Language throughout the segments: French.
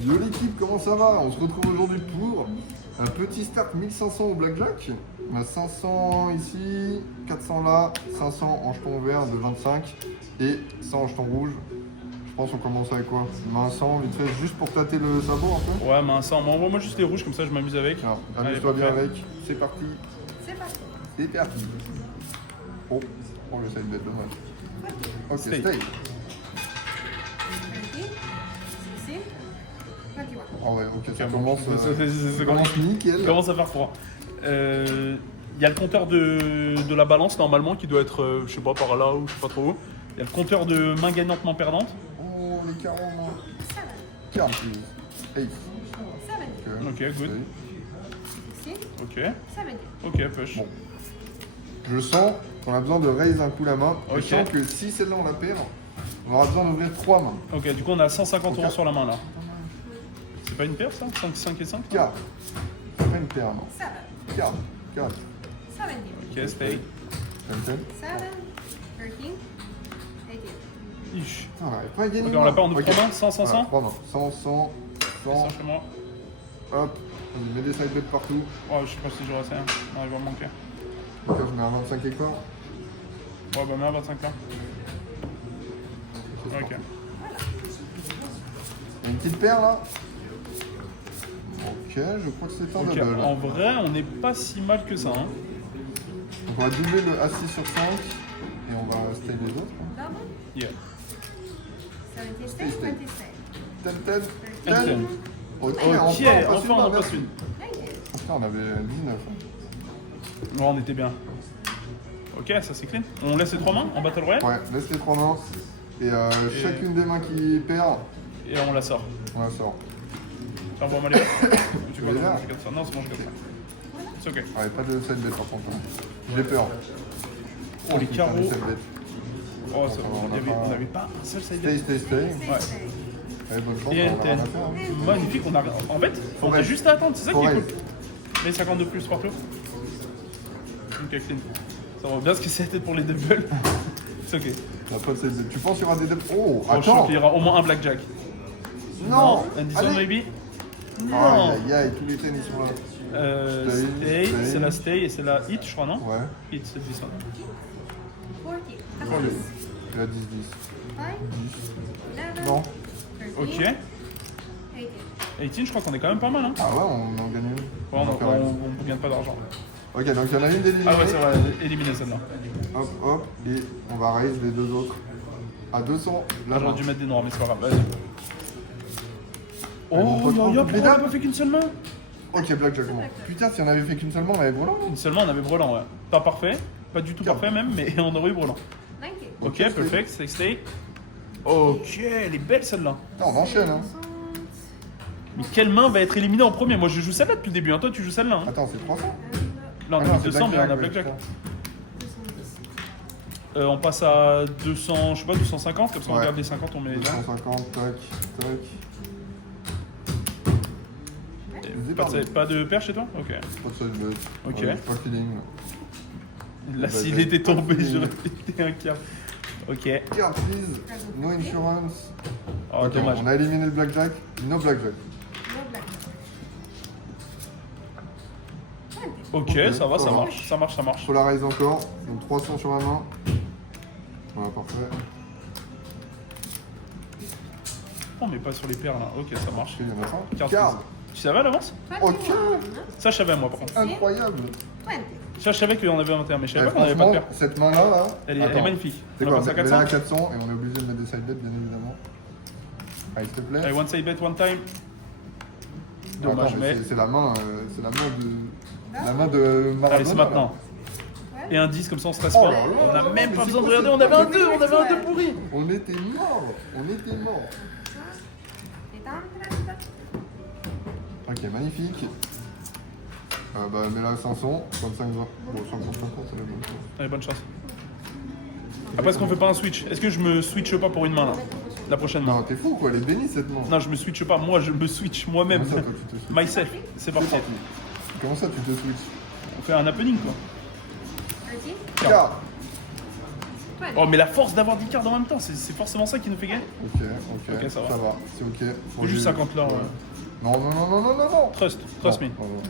Yo l'équipe, comment ça va? On se retrouve aujourd'hui pour un petit start 1500 au blackjack. On a 500 ici, 400 là, 500 en jeton vert de 25 et 100 en jeton rouge. Je pense qu'on commence avec quoi? Main 100 vite fait, juste pour tâter le sabot un peu. Ouais, mais ça, envoie-moi juste les rouges, comme ça je m'amuse avec. Alors, Allez, amuse-toi bien parfait. avec, c'est parti. C'est parti. C'est parti. Oh, le side bet, dommage. Ok, Stay. stay. 20, 16, 21. Oh ouais, ok, ça Ok, commence, ça commence nickel. Ça commence à faire froid. Il y a le compteur de la balance normalement qui doit être, je sais pas, par là ou je sais pas trop où. Il y a le compteur de main gagnante, main perdante. Oh, les carreaux, moi. 7, 40, please. 8. 7, Ok, good. 16, Ok, 17. ok, push. Bon. Je sens qu'on a besoin de raise un coup la main. Ok. Je sens que si celle-là on la perd, on aura besoin d'ouvrir 3 mains. Ok, du coup on a 150 Ok. euros sur la main là. C'est pas une paire ça? 5 et 5? 4. C'est pas une paire, non. 7, 4. 4. 17. Ok, stay. 10. 7, 13, 18. Putain, on n'arrive pas à gagner. Ok, on l'a pas en Ok. 3 mains? 100, 100, 100? 3 mains. 100, 100, 100. Ça chez moi. Hop. On met des side bets partout. Oh, je sais pas si j'aurai ça. Non, il va me manquer. Donc là, je mets un 25 écart. Ouais, bah mets un 25 là. Ok. Il y a une petite paire là. Ok, je crois que c'est un Ok, double. en vrai, on n'est pas si mal que ça. Hein. Donc on va doubler le A6 sur 5 et on va stay les autres. Double. Yeah. 76, 27. 10, 10, 10. And 10. Ok, Ok, enfin on en passe passe une. 19. Putain, on avait 19. Non, on était bien. Ok, ça c'est clean. On laisse les 3 mains en Battle Royale Ouais, laisse les 3 mains. Et chacune des mains qui perd, et on la sort. on la sort. Tiens, envoie-moi les verres. Tu veux Les pas verres manger comme ça? Non, c'est bon, je comme ça. C'est ok. Ouais, pas de side bet par contre. J'ai peur. Oh, les putain, carreaux. les side bet. Oh, ça, On on a pas- n'avait pas un seul side Stay, bet. stay, stay. Ouais. Allez, bonne chance, Et on a rien à NTN. faire. Hein. Magnifique, on a. En fait, on a raise. juste à attendre, c'est ça qui Faut est raise. cool. Les 50 de plus partout. Ok, clean. Ça va bien ce que c'était pour les doubles. C'est ok. On a pas de side bet. Tu penses qu'il y aura des... Oh, Oh, je attends. sens qu'il y aura au moins un blackjack. Non. And this one Allez. maybe? Aïe, Non. aïe, aïe, tous les thèmes ils sont là. Stay, stay. c'est la stay et c'est la hit, je crois, non? Ouais. Hit, c'est this one. 40. Oh, il a 10, 10. 5, 11, Non. 13, Ok. 18. 18, je crois qu'on est quand même pas mal, hein? Ah ouais, on en gagne une. Ouais, on gagne pas d'argent. Ok, donc il y en a une d'éliminée. Ah ouais, c'est vrai, éliminer celle-là. Hop, hop, et on va raise les deux autres à 200. Là, j'aurais dû mettre des noirs, mais c'est pas grave. Vas-y. Allez, mon Oh, pote, yo, prends yo, toutes les pourquoi on a dames. pas fait qu'une seule main? Ok, blackjack, comment? Putain, si on avait fait qu'une seule main, on avait volant. Une seule main, on avait Brelan, ouais. Pas parfait, pas du tout Tiens. parfait même, mais on aurait eu Brelan. 90. Ok, Ok, stay. perfect, stay, stay. Ok, elle est belle celle-là. Putain, on enchaîne, hein. Mais quelle main va être éliminée en premier? Moi, je joue celle-là depuis le début, hein. Toi, tu joues celle-là, hein. Attends, c'est 300. Là, on Ah a non, mis c'est 200, mais on a ouais, blackjack. putain. 210. On passe à 200, je sais pas, 250, comme ça on Ouais. garde les 50, on met les dames. 250, tac, tac. Pas de paire chez toi? Ok. Pas de side bet. Ok. Ouais, pas de feeling. Là, s'il était tombé, j'aurais pété un câble. Ok. Card, please. No insurance. Oh, Ok, dommage. on a éliminé le blackjack. No blackjack. No black. 20. Ok, Ok, ça va, ça ça va. marche, ça marche, ça marche. Faut la raise encore. Donc 300 sur la main. Voilà, parfait. Oh, mais pas sur les paires là. Ok, ça marche. Il y en a 100. Carte Card. prise. Tu savais à l'avance? 21. Ok. Ça, je savais moi par contre. Incroyable. 20. Ça, je savais qu'il y en avait 21, mais je savais Eh, pas qu'on avait pas de franchement, paire. cette main-là, là, Elle est attends. magnifique. C'est On a quoi? passé à Mets-la à 400. 400 et on est obligé de mettre des side bets, bien évidemment. Allez, s'il te plaît. Allez, one side bet, one time. Attends, Dommage, mais. c'est la main de. La main de Maradona. Allez, c'est maintenant. Ouais. Et un 10, comme ça on stresse Oh pas. là là, On a là, même mais pas c'est besoin de quoi regarder, cette on avait un paire 2, on avait un 2 pourri. On était morts. On était morts. Et 30. Ok, magnifique. Bah, mets-la à 500. 25, 20. Bon, 50, 50, c'est la bonne chose. Allez, bonne chance. Après, est-ce qu'on fait pas un switch? Est-ce que je me switche pas pour une main là? La prochaine main? Non, t'es fou quoi, elle est bénie cette main. Non, je me switche pas, moi je me switch moi-même. Comment ça, toi, tu te switches Myself, c'est parti. Comment ça, tu te switches? On fait un happening quoi. 13. Car. Oh, mais la force d'avoir 10 cartes en même temps, c'est forcément ça qui nous fait gagner. Ok, Ok, ça va. c'est ok. Faut juste 50 là. Ouais. Non, non, non, non, non, non, non. Trust me. Non, non.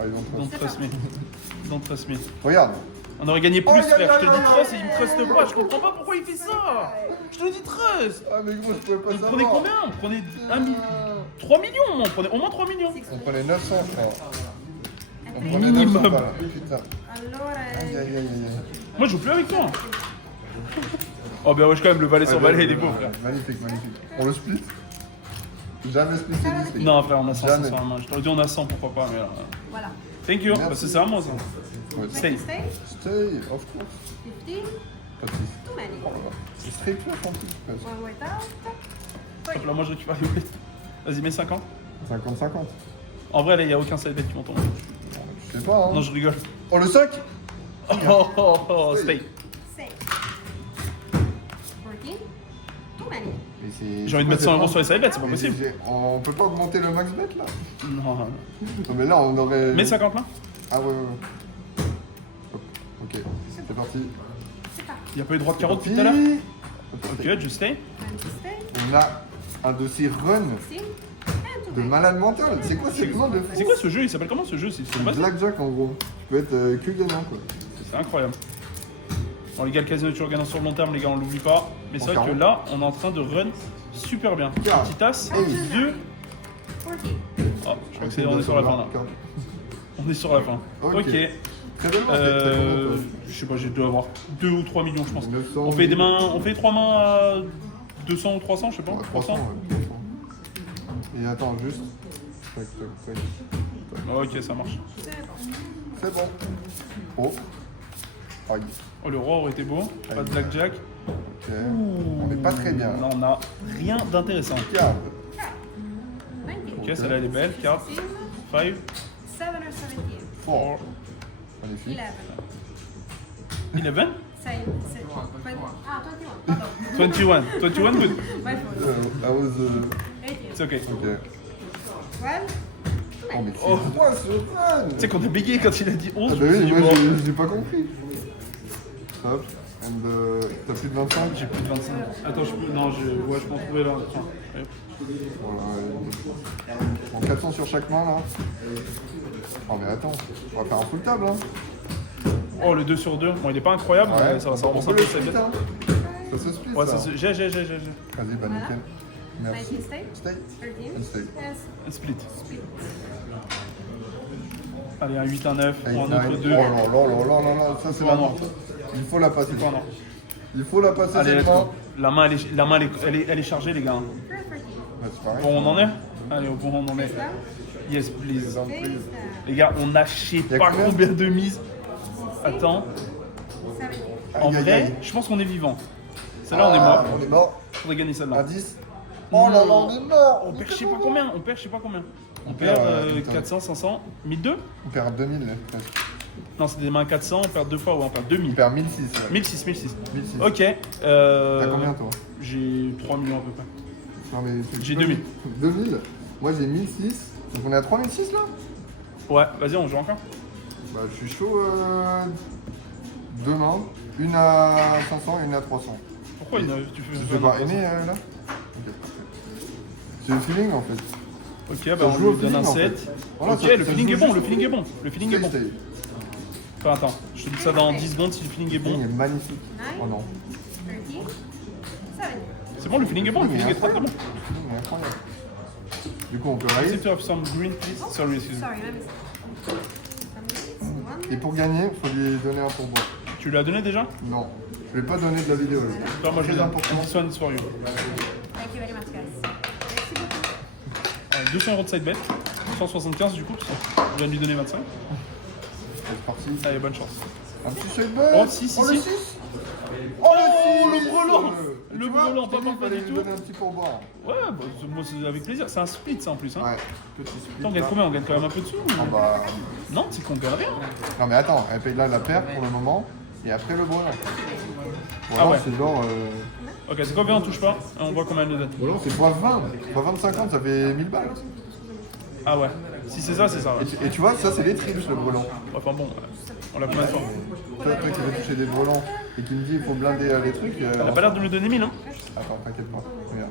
Allez, Don't trust me. Don't trust me. Regarde. On aurait gagné plus, Oh, frère. yeah, Je te le dis yeah, trust et yeah, il me truste pas. Je comprends pas pourquoi il fait ça. Je te le dis trust. Ah, mais gros, je pouvais pas Vous savoir. prenez combien? On prenait 3 millions. On prenait au moins 3 millions. On prenait 900 francs. On E prenait Minimum. 900 balles. Putain. Allora, Aïe, aïe, aïe, aïe. Moi, je joue plus avec toi. Oh, ben, wesh, quand même, le valet sur valet, il est beau, frère. Magnifique, magnifique. On le split? Jamais split, c'est split. Non, frère, on a 100 Jamais. sur la main. Je t'aurais dit, on a 100, pourquoi pas, mais là. voilà. Thank you. Merci. Bah, c'est à moi, ça. Ouais. Stay. Stay. Stay, of course. 50. Pas de soucis. Too many. Oh là là. C'est straight là, en plus. presque. One way out. Hop là, moi, je récupère les bêtes. Vas-y, mets 50. 50-50. En vrai, là, il n'y a aucun side bet qui vont tomber. Je sais pas, hein. Non, je rigole. Oh, le 5. Oh, stay. Six. 14. Too many. Mais c'est- J'ai envie de mettre 100 € sur les side bets, c'est pas Mais possible. On peut pas augmenter le max bet là? Non, non. Non, mais là, on aurait. Mets 50 là. Ah, ouais, ouais, ouais. Hop. Ok, c'est parti. C'est parti. Il n'y a pas eu droit de carreau depuis tout à l'heure. Ok. Ok, je stay. 20 stay. On a un de ces runs 16. And too de many. malade mental. C'est quoi cette main de fou? C'est quoi ce jeu? Il s'appelle comment ce jeu? C'est C'est une base. Blackjack en gros. Tu peux être que gagnant quoi. C'est incroyable. Bon, les gars, le casino est toujours gagnant sur le long terme, les gars, on l'oublie pas. Mais c'est vrai que là, on est en train de run super bien. Car- Petite tasse, Hey. 2. 40. Oh, je crois que c'est on est sur la fin là. On est sur la fin. Ok. Ok. Très belle main, t'as combien, toi? Je sais pas, j'ai dû avoir 2 ou 3 millions, je pense. 900 On fait des mains, on fait 3 mains à 200 ou 300, je sais pas. Ouais, 300. 300, ouais, 300. Et attends, juste. Tac, tac, tac. Ah, ok, ça marche. C'est bon. C'est bon. Oh. Aïe. Oh, le roi aurait été beau. Pas de blackjack. Ok. On n'est pas très bien. Là, on a rien d'intéressant. Regarde. 20. Ok, celle-là, elle est belle. Carte. 5. 7 or 17. Fort. Magnifique. 11. 11. Say, say. Ah, 21. Pardon. 21. 21 good. My fault. I was. 18. C'est ok. Ok. 12. Oh, mais c'est Oh. quoi ce run? Tu sais qu'on a bégayé quand il a dit 11. Ah, je bah me suis oui, dit, moi bon, j'ai pas compris. Hop. And, t'as plus de 25? j'ai plus de 25. Attends, je peux. Non, ouais, je peux en trouver là. Tiens. Ouais. Voilà. Bon, 400 sur chaque main là. Oh, mais attends, on va faire un full table hein. Oh, le 2 sur 2. Bon, il est pas incroyable, mais ça va, ça on rembourse peut un le peu le split side bet. hein. Ça se split Ouais, ça. ça se. J'ai. Vas-y, bah nickel. Merci. 19 stay. Stay. 13. And stay. Yes. Split. Split. Allez, un 8, un 9, Eight, ou un nine. autre Oh 2. là là là là là, ça c'est Pas la non. main. Il faut la passer. Pas non. Il faut la passer Allez, cette let's main. go. La main, elle est chargée, les gars. 14. Bah, c'est pareil. Bon, on en est? Allez, au bon, on en est. Face down. Yes, please. Face down. Les gars, on a je sais Y a pas combien combien de mises. Attends, 70. en Aïe, aïe, vrai, aïe. je pense qu'on est vivant. Celle-là, on est Ah, mort. On est mort. Faudrait gagner celle-là. À 10. Oh là là, on est mort. On perd je sais pas combien. On perd je sais pas combien. On perd, perd putain. 400, 500, 1002. On perd 2000 là, presque. Non, c'est des mains 400, on perd 2 fois, ouais, on perd 2000. On perd 1006. Ouais. 1006, 1006. 1006. Ok. T'as combien toi? J'ai 3 millions à peu près. Non, mais J'ai 2000. 2000. Moi j'ai 1006. Donc on est à 3006 là? Ouais, vas-y, on joue encore. Bah je suis chaud demain. Une à 500 et une à 300. Pourquoi tu fais Tu fais pas aîné là? Ok, parfait. C'est le feeling en fait. Ok, bah Ça on joue au lui donne un feeling, en 7. fait. Voilà, Ok, ça- le ça feeling joue est bon, juste le feeling est bon. Le feeling est bon. Stay. Enfin, attends, je te dis ça dans 10 secondes si le feeling est Le feeling bon. est magnifique. Oh non. 13. 70. C'est bon, le feeling est bon, le feeling feeling est très très bon. Le feeling est incroyable. Du coup on peut raise. Accept to have some green, please. Sorry, excuse me. Sorry, let me see. Some minutes. Et One. pour gagner, il faut lui donner un pourboire. Tu lui as donné déjà? Non, je vais pas donner de la vidéo là. Toi, moi je Très l'ai. important. This one is for you. Thank you very much, guys. Merci beaucoup. 200 € de side bet. 175 du coup, parce que je viens de lui donner 25. C'est parti. Allez, bonne chance. Un petit shake bet. Oh, si, si, Oh, le si. 6. Oh, le brelan. Et Le tu vois, brelan, je t'ai pas dit, mal, pas fallait du lui tout. donner un petit pourboire. Ouais, bah, moi c'est avec plaisir. C'est un split ça en plus. Hein. Ouais. Petit split. Attends, on gagne là. combien? On gagne quand même un peu dessus ou... Ah bah. Non, c'est qu'on gagne rien. Non mais attends, elle paye là la paire pour le moment. Et après le brelan. Voilà, Ah ouais. c'est genre. Ok, c'est combien on touche pas? Et on voit combien elle nous donne. Brelan, c'est x 20. X 20 50, ça fait 1000 balles. Ah ouais. Si c'est ça, c'est ça. Ouais. Et tu vois, ça c'est les trips le brelan. Enfin bon, on l'a combien de fois? Toi qui veux toucher des brelans et qui me dit il faut blinder les trucs. Elle a pas l'air de me donner 1000, hein. Attends, t'inquiète pas. Regarde.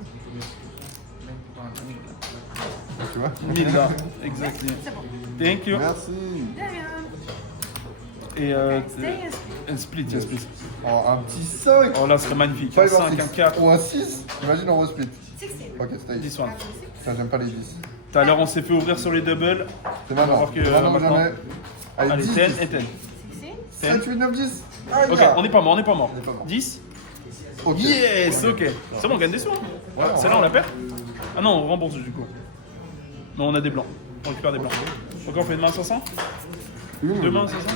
Tu vois 1000 là, exactement. C'est bon. Thank you. Merci. De rien. Et Stay un split, un split. Oh, un petit 5. Oh là, ce serait magnifique. Pas Un les 5, un 4. Ou un 6. Imagine on resplit. 16. Ok, stay. 10 one. Putain, j'aime pas les 10. Tout à l'heure, on s'est fait ouvrir sur les doubles. C'est On va maintenant. voir que, C'est maintenant ou maintenant. jamais. Allez, Allez, 10. 10 et 10. 16. 7, 8, 9, 10. Ok, on n'est pas mort, on n'est pas mort. On est pas mort. 10. Ok. Yes, ok. C'est bon, on gagne des sous. Hein. Ouais, Celle-là, on la perd. Ah non, on rembourse du coup. Non, on a des blancs. On récupère des blancs. Donc on fait demain 500. Une. Demain, c'est ça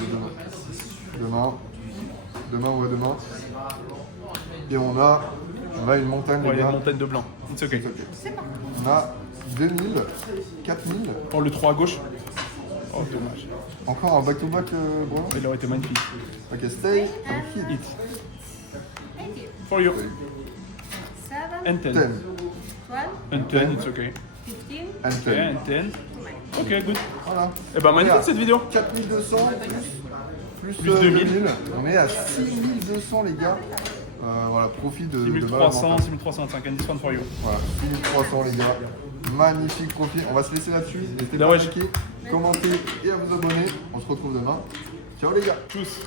Demain. Demain, ouais, demain. Et on a une montagne, Ouais, il les y a gars. une montagne de blancs. It's ok. On a 2000, 4000. Oh, le 3 à gauche. Oh, dommage. Encore un back-to-back, bro. Il aurait été magnifique. Ok, stay. and hit. Hit. Thank you. For you. 7. And 10. 10. 12. And 10, it's ok. 15. And Ok, 10. and 10. Ok, good. Voilà. Eh ben, magnifique cette vidéo. 4200 plus Plus 2000. On est à 6200, les gars. Voilà, profit de 6300, 6305. And this one for you. Voilà, 6300, les gars. Magnifique profit. On va se laisser là-dessus. N'hésitez Bah pas à ouais, liker, commenter et à vous abonner. On se retrouve demain. Ciao, les gars. Tchuss.